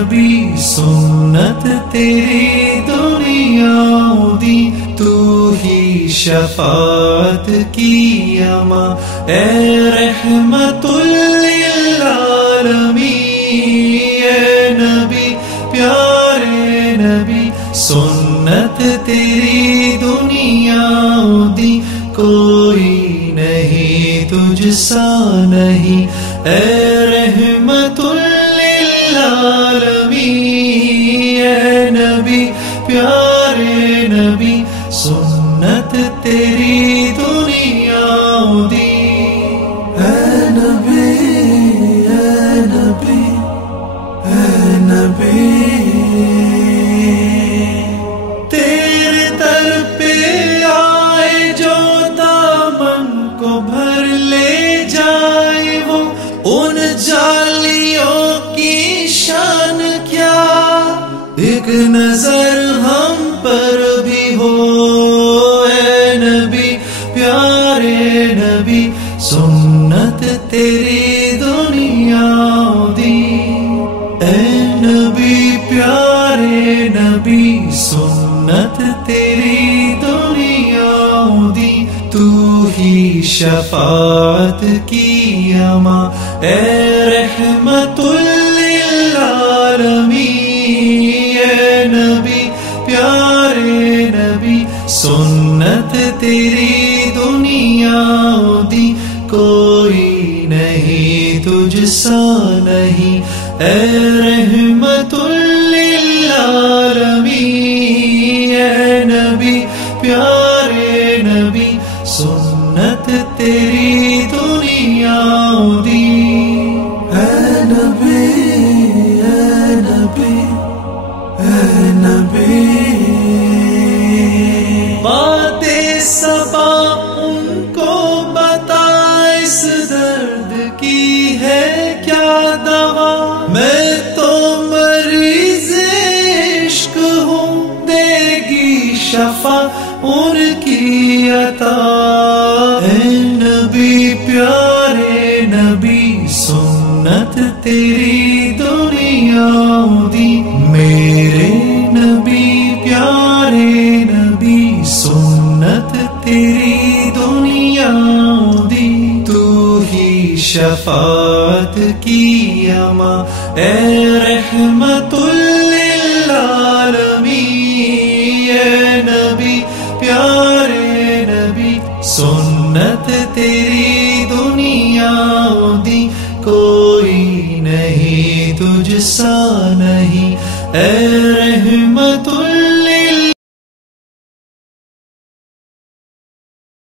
نبی سنت تیری دنیا دی، تو ہی شفاعت کی اما، اے رحمت للعالمین، اے نبی پیارے نبی سنت تیری دنیا دی، کوئی نہیں تجھ سا نہیں، اے رحمت للعالمین، اے نبی پیارے نبی سنت تیری دنیا دی، اے نبی اے نبی اے نبی، تیرے در پہ آئے جو دامن کو بھر لے جائے، وہ ان جالیوں کی شان کیا، ایک نظر ہم پر بھی ہو، اے نبی پیارے نبی سنت تیری دنیا دی، اے نبی پیارے نبی سنت تیری دنیا دی، تو ہی شفاعت کی اما، اے رحمت للعالمین، اے نبی پیارے نبی سنت تیری دنیا دی، کوئی نہیں تجھ سا نہیں، اے رحمت للعالمین، اے نبی پیارے نبی سنت تیری دنیا دی، اے نبی اے نبی اے نبی، باتیں صبا ان کو بتا، اس درد کی ہے کیا دوا، میں تو مریض عشق ہوں، دے گی شفا ان کی عطا، اے نبی پیارے نبی سنت تیری دنیا دی، میرے نبی پیارے نبی سنت تیری دنیا دی، تو ہی شفاعت کی اما، اے رحمت للعالمین، اے نبی پیارے نبی سنت تیری دنیا دی، کوئی نہیں تجھ سا نہیں، اے رحمت